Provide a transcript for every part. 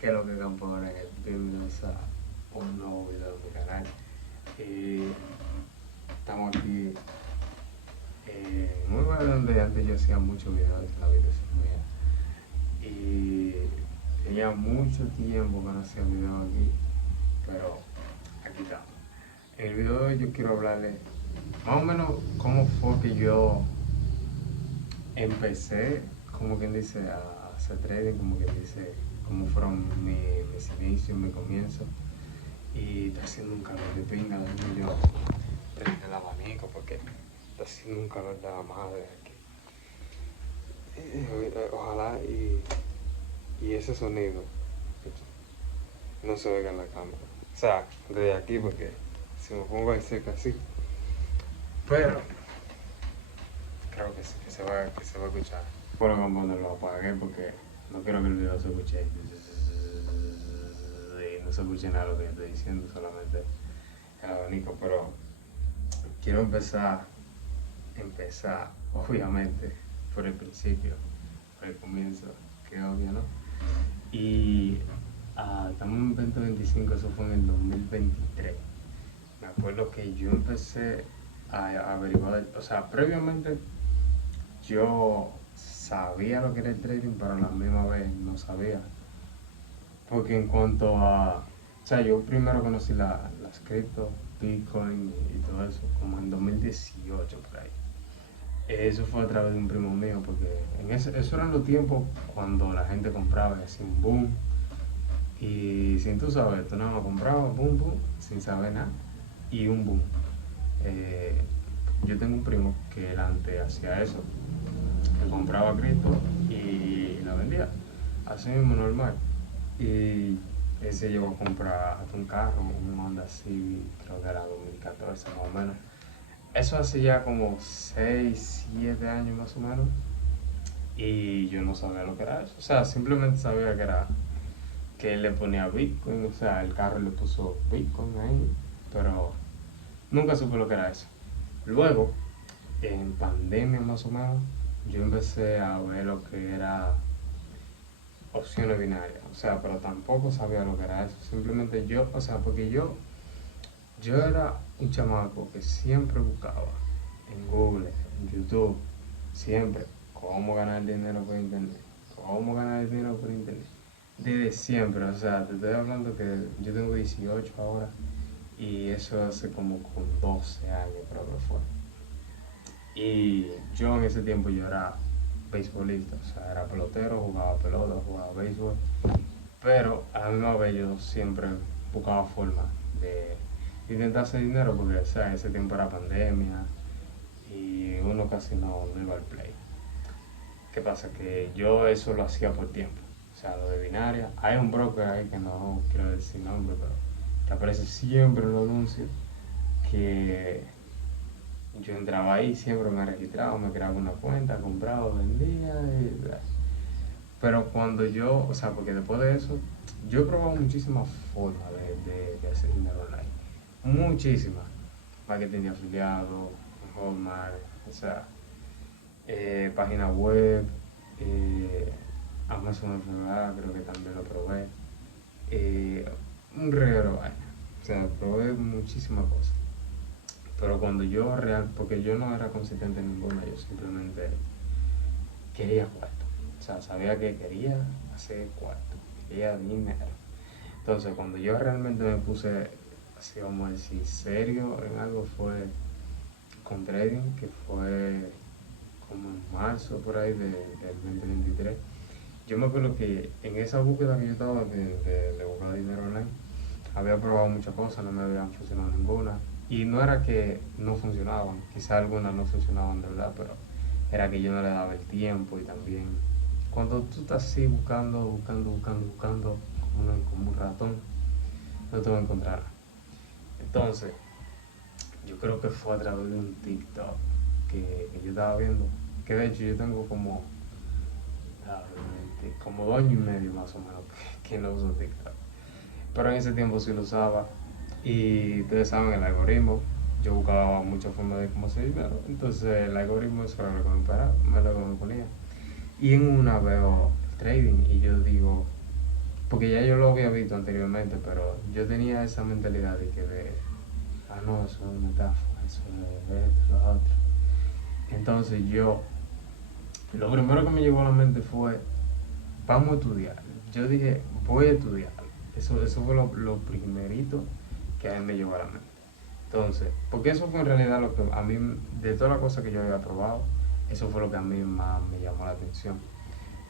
¿Qué es lo que campeones? Bienvenidos a un nuevo video de mi canal. Estamos aquí en un lugar donde antes yo hacía muchos videos en la habitación mía. Y tenía mucho tiempo que no hacía videos aquí, pero aquí estamos. En el video de hoy yo quiero hablarles más o menos cómo fue que yo empecé, como quien dice, a hacer trading, como quien dice, cómo fueron mis inicios, mi comienzo. Y está haciendo un calor de pinga, donde yo prendí el abanico porque está haciendo un calor de la madre aquí. Ojalá y ese sonido no se oiga en la cámara. O sea, desde aquí porque si me pongo ahí cerca así. Pero creo que sí, que se va a escuchar. Bueno, cuando lo apagué porque no quiero que el video se escuche y no se escuche nada de lo que estoy diciendo, solamente el abanico. Pero quiero empezar, obviamente, por el principio, por el comienzo, que es obvio, ¿no? Y estamos en 2025, eso fue en el 2023. Me acuerdo que yo empecé a averiguar, o sea, previamente yo sabía lo que era el trading, pero a la misma vez no sabía. Porque en cuanto a, o sea, yo primero conocí las cripto, Bitcoin y todo eso, como en 2018 por ahí. Eso fue a través de un primo mío, porque eso eran los tiempos cuando la gente compraba y hacía un boom. Y sin tú saber, tú nada más comprabas, boom, boom, sin saber nada, y un boom. Eh, yo tengo un primo que él antes hacía eso, que compraba cripto y la vendía, así mismo normal. Y él se llevó a comprar hasta un carro, un Honda Civic, creo que era 2014 más o menos. Eso hace ya como 6 7 años más o menos. Y yo no sabía lo que era eso. O sea, simplemente sabía que era que él le ponía Bitcoin, o sea, el carro le puso Bitcoin ahí, pero nunca supe lo que era eso. Luego, en pandemia más o menos, yo empecé a ver lo que era opciones binarias, o sea, pero tampoco sabía lo que era eso. Simplemente yo, o sea, porque yo era un chamaco que siempre buscaba en Google, en YouTube, siempre cómo ganar dinero por internet, cómo ganar dinero por internet. Desde siempre, o sea, te estoy hablando que yo tengo 18 ahora y eso hace como con 12 años creo que fue. Y yo en ese tiempo yo era beisbolista, o sea, era pelotero, jugaba pelota, jugaba béisbol, pero a la misma vez yo siempre buscaba formas de intentar hacer dinero porque, o sea, ese tiempo era pandemia y uno casi no iba al play. ¿Qué pasa? Que yo eso lo hacía por tiempo. O sea, lo de binaria. Hay un broker ahí que no quiero decir nombre, pero te aparece siempre en los anuncios que yo entraba ahí, siempre me registraba, me creaba una cuenta, compraba, vendía y bla. Pero cuando yo, o sea, porque después de eso, yo he probado muchísimas formas de hacer dinero online. Muchísimas. Marketing de afiliado, Hotmart, o sea, página web, eh, Amazon FBA, creo que también lo probé. Un reguero de vaina. O sea, probé muchísimas cosas. Pero cuando yo real, porque yo no era consistente en ninguna, yo simplemente quería cuarto. O sea, sabía que quería hacer cuarto, quería dinero. Entonces, cuando yo realmente me puse, así vamos a decir, serio en algo, fue con trading, que fue como en marzo por ahí del 2023. Yo me acuerdo que en esa búsqueda que yo estaba de buscar dinero online, había probado muchas cosas, no me habían funcionado ninguna. Y no era que no funcionaban, quizás algunas no funcionaban de verdad, pero era que yo no le daba el tiempo y también cuando tú estás así buscando como un ratón, no te vas a encontrar. Entonces, yo creo que fue a través de un TikTok que yo estaba viendo, que de hecho yo tengo como 2 años y medio más o menos que no uso TikTok. Pero en ese tiempo sí lo usaba. Y ustedes saben el algoritmo. Yo buscaba muchas formas de cómo hacer dinero. Entonces el algoritmo eso era lo que me ponía. Y en una veo trading y yo digo, porque ya yo lo había visto anteriormente, pero yo tenía esa mentalidad de que no, eso es una metáfora, eso es esto, lo otro. Entonces lo primero que me llegó a la mente fue, vamos a estudiar. Yo dije, voy a estudiar. Eso fue lo primerito que a mí me llegó a la mente. Entonces, porque eso fue en realidad lo que a mí, de todas las cosas que yo había probado, eso fue lo que a mí más me llamó la atención.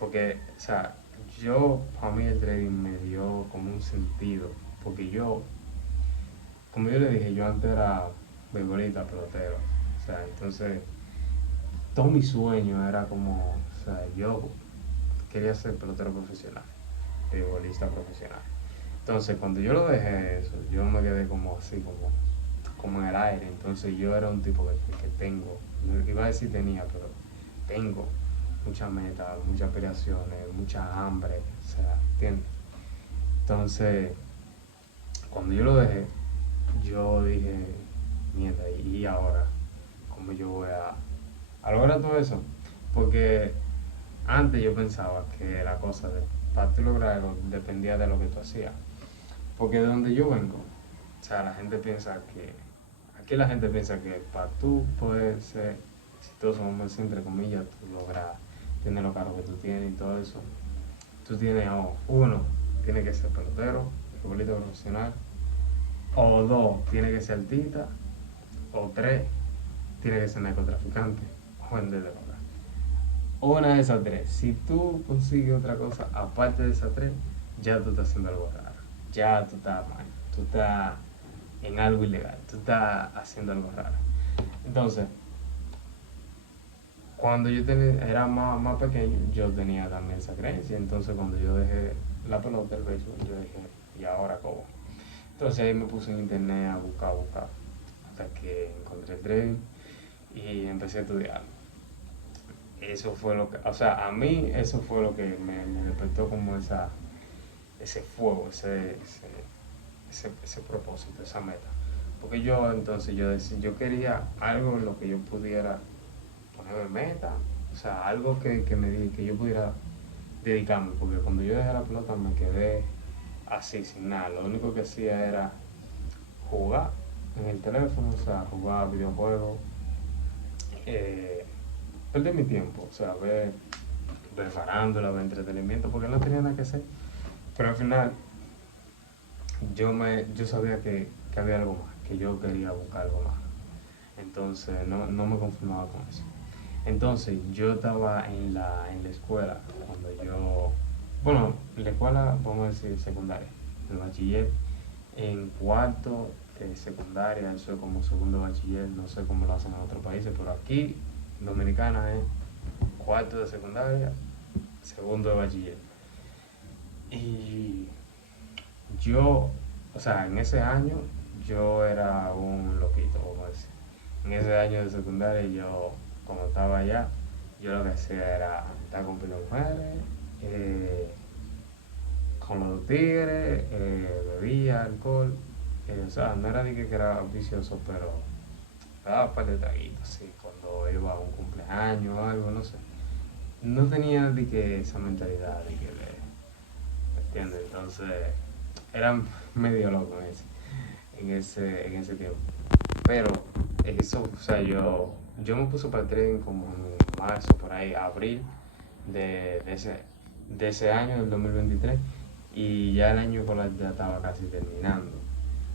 Porque, o sea, para mí el trading me dio como un sentido. Porque como yo le dije, yo antes era beisbolista, pelotero. O sea, entonces, todo mi sueño era como, o sea, yo quería ser pelotero profesional, beisbolista profesional. Entonces, cuando yo lo dejé eso, yo me quedé como así, como en el aire. Entonces, yo era un tipo que tengo, no iba a decir tenía, pero tengo muchas metas, muchas aspiraciones, mucha hambre, o sea, ¿entiendes? Entonces, cuando yo lo dejé, yo dije, mierda, ¿y ahora? ¿Cómo yo voy a lograr todo eso? Porque antes yo pensaba que la cosa para tú lograr algo dependía de lo que tú hacías. Porque de donde yo vengo, o sea, aquí la gente piensa que para tú poder ser exitoso, vamos a decir, entre comillas, tú logras tener los carros que tú tienes y todo eso, tú tienes, uno, tiene que ser pelotero, futbolista profesional, o dos, tiene que ser artista, o tres, tiene que ser narcotraficante o vender droga. Una de esas tres. Si tú consigues otra cosa aparte de esas tres, ya tú estás haciendo algo raro. Ya tú estás mal. Tú estás en algo ilegal. Tú estás haciendo algo raro. Entonces, cuando yo era más pequeño, yo tenía también esa creencia. Entonces, cuando yo dejé la pelota del béisbol, yo dije, ¿y ahora cómo? Entonces ahí me puse en internet a buscar, hasta que encontré el trading y empecé a estudiar. Eso fue lo que, o sea, a mí eso fue lo que me despertó como ese fuego, ese propósito, esa meta. Porque yo decía, yo quería algo en lo que yo pudiera ponerme meta, o sea, algo que yo pudiera dedicarme, porque cuando yo dejé la pelota me quedé así, sin nada. Lo único que hacía era jugar en el teléfono, o sea, jugar videojuegos, eh, perder mi tiempo, o sea, ver farándula, ver entretenimiento, porque no tenía nada que hacer. Pero al final yo sabía que había algo más, que yo quería buscar algo más. Entonces no me conformaba con eso. Entonces yo estaba en la escuela, cuando bueno, la escuela, vamos a decir, secundaria, el bachiller, en cuarto de secundaria, eso es como segundo bachiller, no sé cómo lo hacen en otros países, pero aquí en Dominicana es cuarto de secundaria, segundo de bachiller. Y yo, o sea, en ese año yo era un loquito, vamos a decir. En ese año de secundaria yo, como estaba allá, yo lo que hacía era estar con pilas mujeres, eh, con los tigres, bebía alcohol, o sea, no era ni que era vicioso, pero daba un par de traguitos, así, cuando iba a un cumpleaños o algo, no sé. No tenía de que esa mentalidad de que ¿entiendes? Entonces, era medio loco en ese tiempo. Pero eso, o sea, yo me puse para el trading como en marzo, por ahí, abril de ese año, del 2023, y ya el año escolar ya estaba casi terminando.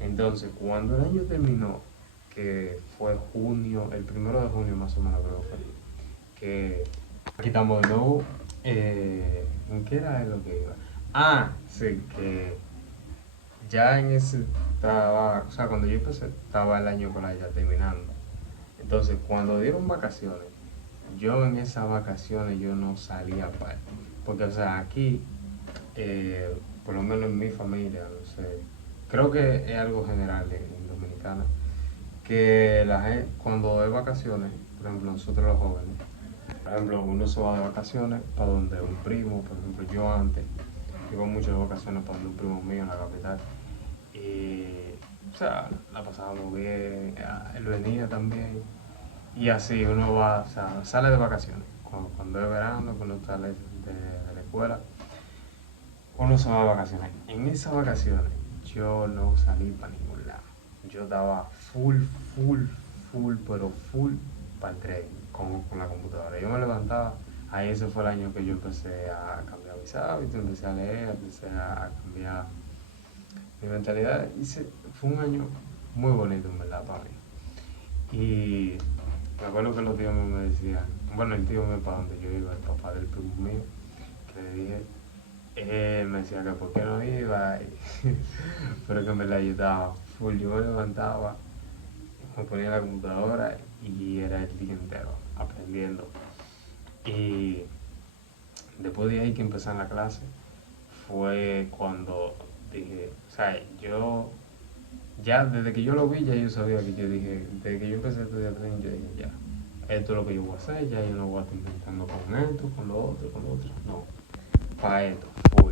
Entonces, cuando el año terminó, que fue junio, el 1 de junio más o menos creo que fue, que aquí estamos de nuevo, ¿en qué era lo que iba? Sí, que ya en ese estaba, o sea, cuando yo empecé, estaba el año escolar ya terminando. Entonces, cuando dieron vacaciones, yo en esas vacaciones yo no salía para, porque, o sea, aquí, por lo menos en mi familia, no sé, creo que es algo general en Dominicana, que la gente, cuando hay vacaciones, por ejemplo, nosotros los jóvenes, por ejemplo, uno se va de vacaciones para donde un primo, por ejemplo, yo antes, iba mucho de vacaciones para donde un primo mío en la capital, y, o sea, la pasábamos bien, él venía también, y así uno va, o sea, sale de vacaciones. Cuando es verano, cuando sale de la escuela, uno se va de vacaciones. En esas vacaciones yo no salí para ningún lado. Yo estaba pero full para el trading con la computadora. Yo me levantaba, ahí ese fue el año que yo empecé a cambiar mis hábitos, empecé a leer, empecé a cambiar mi mentalidad. Fue un año muy bonito en verdad para mí. Y me acuerdo que los tíos me decían, bueno, el tío mío para donde yo iba, el papá del primo mío, que le dije, él me decía que por qué no iba, pero que en verdad yo estaba full, yo me levantaba, me ponía la computadora y era el día entero aprendiendo. Y después de ahí que empecé en la clase, fue cuando dije, o sea, yo ya desde que yo lo vi, ya yo sabía que yo dije, desde que yo empecé a estudiar trading, yo dije, ya, esto es lo que yo voy a hacer, ya yo no voy a estar intentando con esto, con lo otro, no, para esto, full.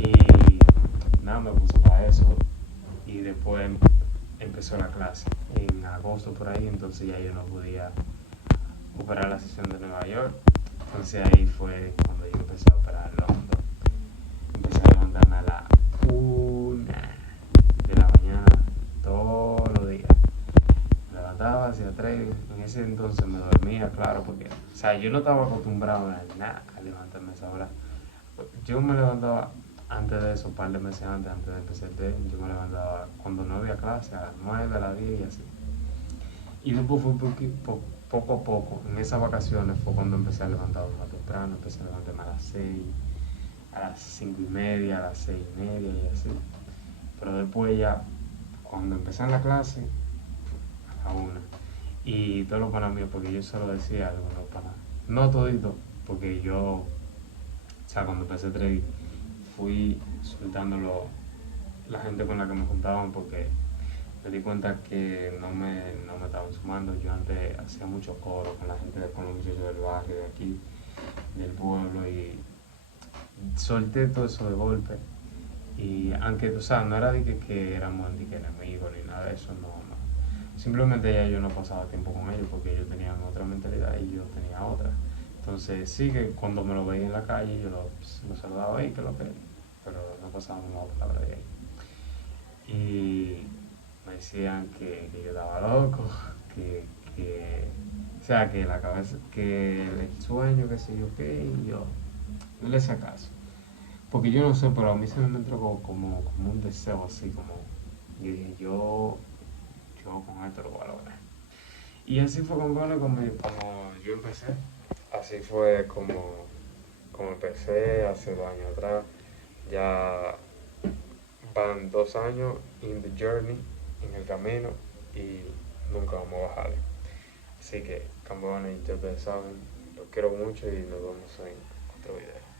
Y nada, me puse para eso y después empezó la clase en agosto por ahí, entonces ya yo no podía operar la sesión de Nueva York, entonces ahí fue cuando yo empecé a operar London. Empecé a levantarme a la 1 de la mañana todos los días. Me levantaba hacia 3, en ese entonces me dormía, claro, porque, o sea, yo no estaba acostumbrado a nada a levantarme a esa hora. Yo me levantaba antes de eso, un par de meses antes de empezar el day, yo me levantaba cuando no había clase, a las 9, a las 10 y así. Y después fue poco a poco, en esas vacaciones fue cuando empecé a levantarme más temprano, empecé a levantarme a las 6, a las 5:30, a las 6:30 y así. Pero después ya, cuando empecé en la clase, a la 1. Y todos los panas míos, porque yo solo decía algo, los panas. No todito, porque yo, o sea, cuando empecé a trading, fui soltándolo la gente con la que me juntaban porque me di cuenta que no me estaban sumando. Yo antes hacía mucho coro con la gente, con los muchachos del barrio, de aquí, del pueblo, y solté todo eso de golpe. Y aunque, o sea, no era de que éramos de que enemigos ni nada de eso, no, no. Simplemente ya yo no pasaba tiempo con ellos porque ellos tenían otra mentalidad y yo tenía otra. Entonces sí que cuando me lo veía en la calle yo lo saludaba ahí, que lo que, pero no pasábamos una palabra de ahí. Y me decían que yo estaba loco, que, que, o sea, que la cabeza, que el sueño, que sé yo qué, y yo no le hacía caso. Porque yo no sé, pero a mí se me entró como un deseo así, como, yo dije, yo con esto lo voy a lograr. Y así fue como yo empecé, así fue como empecé hace 2 años atrás, ya van 2 años in the journey, en el camino, y nunca vamos a bajar. Así que, campeones, ya ustedes saben, los quiero mucho y nos vemos en otro video.